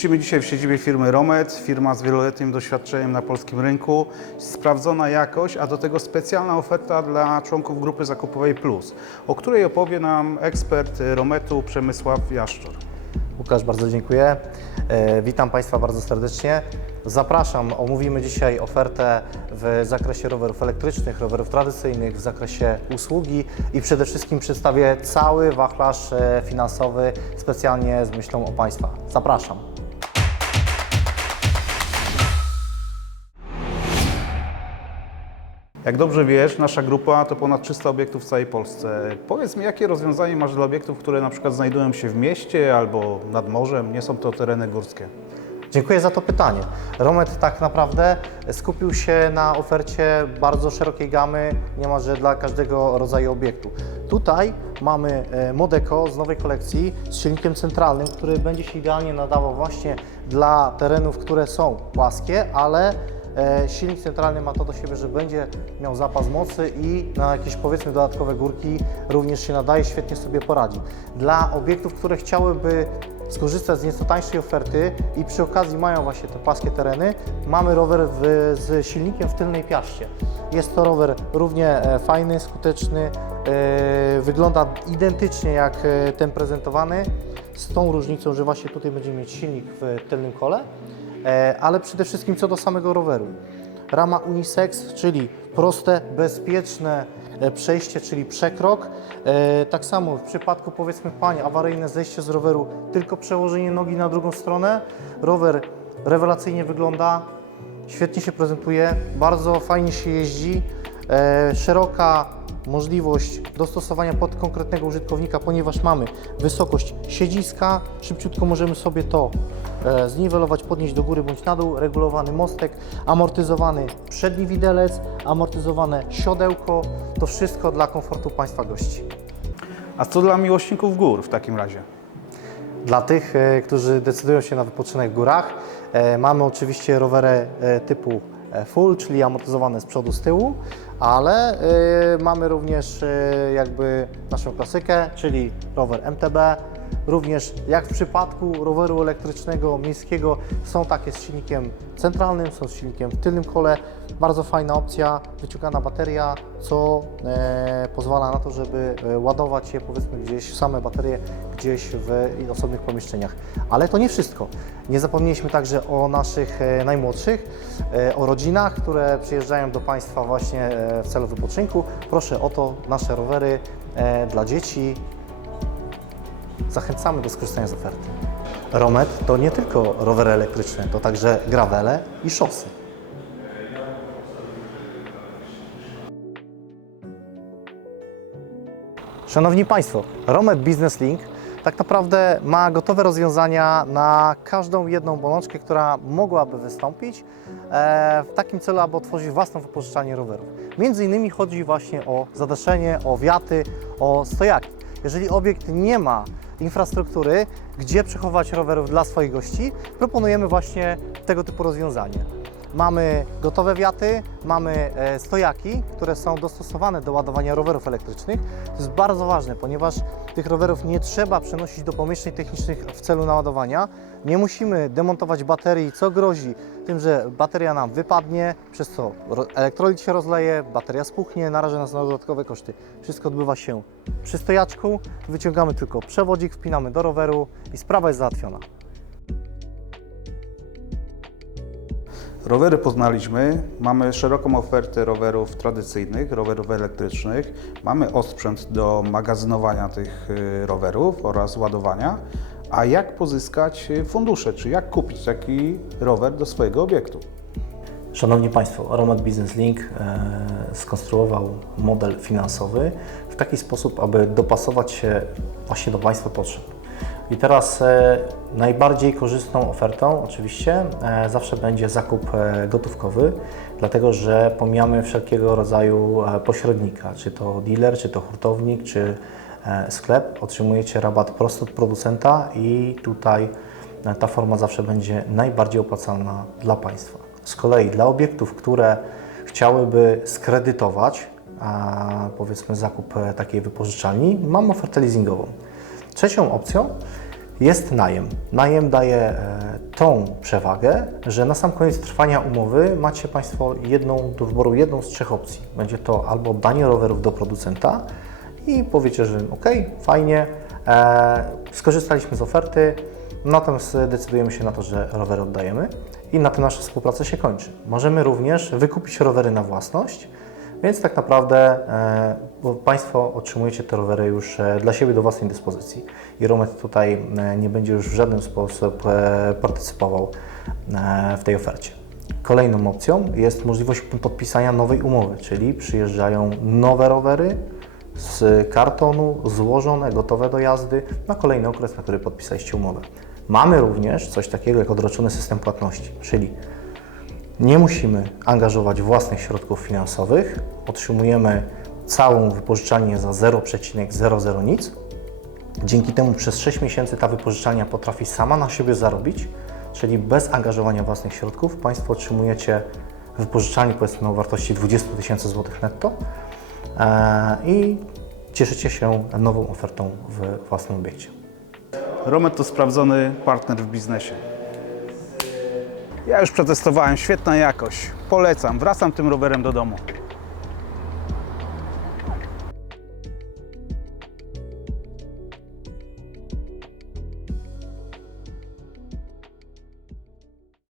Jesteśmy dzisiaj w siedzibie firmy Romet, firma z wieloletnim doświadczeniem na polskim rynku, sprawdzona jakość, a do tego specjalna oferta dla członków grupy zakupowej Plus, o której opowie nam ekspert Rometu Przemysław Jaszczor. Łukasz, bardzo dziękuję. E, Witam Państwa bardzo serdecznie. Zapraszam, omówimy dzisiaj ofertę w zakresie rowerów elektrycznych, rowerów tradycyjnych, w zakresie usługi i przede wszystkim przedstawię cały wachlarz e, finansowy specjalnie z myślą o Państwa. Zapraszam. Jak dobrze wiesz, nasza grupa to ponad 300 obiektów w całej Polsce. Powiedz mi, jakie rozwiązanie masz dla obiektów, które na przykład znajdują się w mieście albo nad morzem, nie są to tereny górskie? Dziękuję za to pytanie. Romet tak naprawdę skupił się na ofercie bardzo szerokiej gamy, niemalże dla każdego rodzaju obiektu. Tutaj mamy e, Modeco z nowej kolekcji z silnikiem centralnym, który będzie się idealnie nadawał właśnie dla terenów, które są płaskie, ale silnik centralny ma to do siebie, że będzie miał zapas mocy i na jakieś powiedzmy dodatkowe górki również się nadaje, świetnie sobie poradzi. Dla obiektów, które chciałyby skorzystać z nieco tańszej oferty i przy okazji mają właśnie te płaskie tereny, mamy rower w, z silnikiem w tylnej piaście. Jest to rower równie e, fajny, skuteczny, e, wygląda identycznie jak e, ten prezentowany, z tą różnicą, że właśnie tutaj będziemy mieć silnik w tylnym kole, e, ale przede wszystkim co do samego roweru. Rama unisex, czyli proste, bezpieczne e, przejście, czyli przekrok. E, Tak samo w przypadku powiedzmy pań, awaryjne zejście z roweru, tylko przełożenie nogi na drugą stronę. Rower rewelacyjnie wygląda, świetnie się prezentuje, bardzo fajnie się jeździ. E, Szeroka możliwość dostosowania pod konkretnego użytkownika, ponieważ mamy wysokość siedziska, szybciutko możemy sobie to e, zniwelować, podnieść do góry bądź na dół, regulowany mostek, amortyzowany przedni widelec, amortyzowane siodełko, to wszystko dla komfortu Państwa gości. A co dla miłośników gór w takim razie? Dla tych, e, którzy decydują się na wypoczynek w górach, e, mamy oczywiście rowery e, typu e, full, czyli amortyzowane z przodu, z tyłu, ale e, mamy również e, jakby naszą klasykę, czyli rower MTB. Również jak w przypadku roweru elektrycznego miejskiego są takie z silnikiem centralnym, są z silnikiem w tylnym kole. Bardzo fajna opcja, wyciągana bateria, co e, pozwala na to, żeby e, ładować je powiedzmy gdzieś, same baterie gdzieś w osobnych pomieszczeniach. Ale to nie wszystko. Nie zapomnieliśmy także o naszych e, najmłodszych, e, o rodzinach, które przyjeżdżają do Państwa właśnie e, w celu wypoczynku. Proszę o to nasze rowery e, dla dzieci. Zachęcamy do skorzystania z oferty. Romet to nie tylko rowery elektryczne, to także gravele i szosy. Szanowni Państwo, Romet Business Link tak naprawdę ma gotowe rozwiązania na każdą jedną bolączkę, która mogłaby wystąpić e, w takim celu, aby otworzyć własną wypożyczalnię rowerów. Między innymi chodzi właśnie o zadaszenie, o wiaty, o stojaki. Jeżeli obiekt nie ma infrastruktury, gdzie przechować rowerów dla swoich gości, proponujemy właśnie tego typu rozwiązanie. Mamy gotowe wiaty, mamy e, stojaki, które są dostosowane do ładowania rowerów elektrycznych. To jest bardzo ważne, ponieważ tych rowerów nie trzeba przenosić do pomieszczeń technicznych w celu naładowania. Nie musimy demontować baterii, co grozi tym, że bateria nam wypadnie, przez co ro- elektrolit się rozleje, bateria spuchnie, naraża nas na dodatkowe koszty. Wszystko odbywa się przy stojaczku, wyciągamy tylko przewodzik, wpinamy do roweru i sprawa jest załatwiona. Rowery poznaliśmy, mamy szeroką ofertę rowerów tradycyjnych, rowerów elektrycznych, mamy osprzęt do magazynowania tych y, rowerów oraz ładowania. A jak pozyskać fundusze, czy jak kupić taki rower do swojego obiektu? Szanowni Państwo, Aromat Business Link e, skonstruował model finansowy w taki sposób, aby dopasować się właśnie do Państwa potrzeb. I teraz e, najbardziej korzystną ofertą oczywiście e, zawsze będzie zakup gotówkowy, dlatego że pomijamy wszelkiego rodzaju pośrednika, czy to dealer, czy to hurtownik, czy sklep. Otrzymujecie rabat prosto od producenta i tutaj ta forma zawsze będzie najbardziej opłacalna dla Państwa. Z kolei dla obiektów, które chciałyby skredytować, powiedzmy zakup e, takiej wypożyczalni, mam ofertę leasingową. Trzecią opcją jest najem. Najem daje e, tą przewagę, że na sam koniec trwania umowy macie Państwo jedną, do wyboru jedną z trzech opcji. Będzie to albo oddanie rowerów do producenta i powiecie, że ok, fajnie, skorzystaliśmy z oferty, natomiast decydujemy się na to, że rowery oddajemy i na tym nasza współpraca się kończy. Możemy również wykupić rowery na własność, więc tak naprawdę e, Państwo otrzymujecie te rowery już e, dla siebie do własnej dyspozycji i Romet tutaj e, nie będzie już w żaden sposób e, partycypował e, w tej ofercie. Kolejną opcją jest możliwość podpisania nowej umowy, czyli przyjeżdżają nowe rowery z kartonu, złożone, gotowe do jazdy na kolejny okres, na który podpisaliście umowę. Mamy również coś takiego jak odroczony system płatności, czyli nie musimy angażować własnych środków finansowych, otrzymujemy całą wypożyczalnię za 0,00 nic. Dzięki temu przez 6 miesięcy ta wypożyczalnia potrafi sama na siebie zarobić, czyli bez angażowania własnych środków Państwo otrzymujecie wypożyczalnię powiedzmy o wartości 20 tysięcy złotych netto i cieszycie się nową ofertą w własnym obiekcie. Romet to sprawdzony partner w biznesie. Ja już przetestowałem, świetna jakość. Polecam, wracam tym rowerem do domu.